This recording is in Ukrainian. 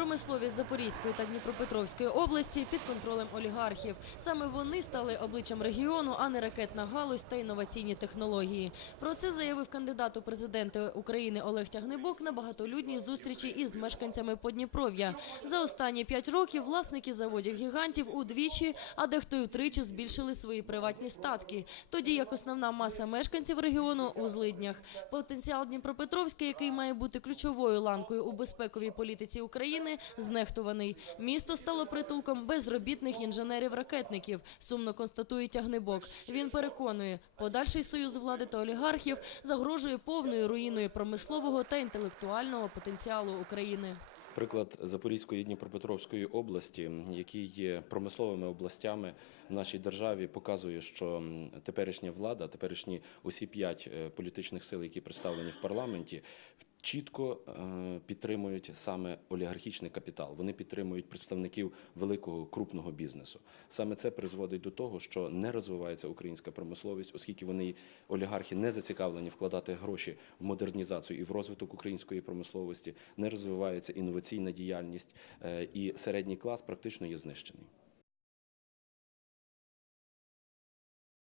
Промисловість Запорізької та Дніпропетровської області під контролем олігархів. Саме вони стали обличчям регіону, а не ракетна галузь та інноваційні технології. Про це заявив кандидат у президенти України Олег Тягнебок на багатолюдній зустрічі із мешканцями Подніпров'я. За останні п'ять років власники заводів гігантів удвічі, а дехто й утричі збільшили свої приватні статки. Тоді як основна маса мешканців регіону у злиднях. Потенціал Дніпропетровська, який має бути ключовою ланкою у безпековій політиці України, знехтуваний. Місто стало притулком безробітних інженерів-ракетників, сумно констатує Тягнебок. Він переконує, подальший союз влади та олігархів загрожує повною руїною промислового та інтелектуального потенціалу України. Приклад Запорізької і Дніпропетровської області, які є промисловими областями в нашій державі, показує, що теперішня влада, теперішні усі п'ять е, політичних сил, які представлені в парламенті, чітко е, підтримують саме олігархічний капітал. Вони підтримують представників великого крупного бізнесу. Саме це призводить до того, що не розвивається українська промисловість, оскільки вони олігархи не зацікавлені вкладати гроші в модернізацію і в розвиток української промисловості, не розвивається інноваційна діяльність, е, і середній клас практично є знищений.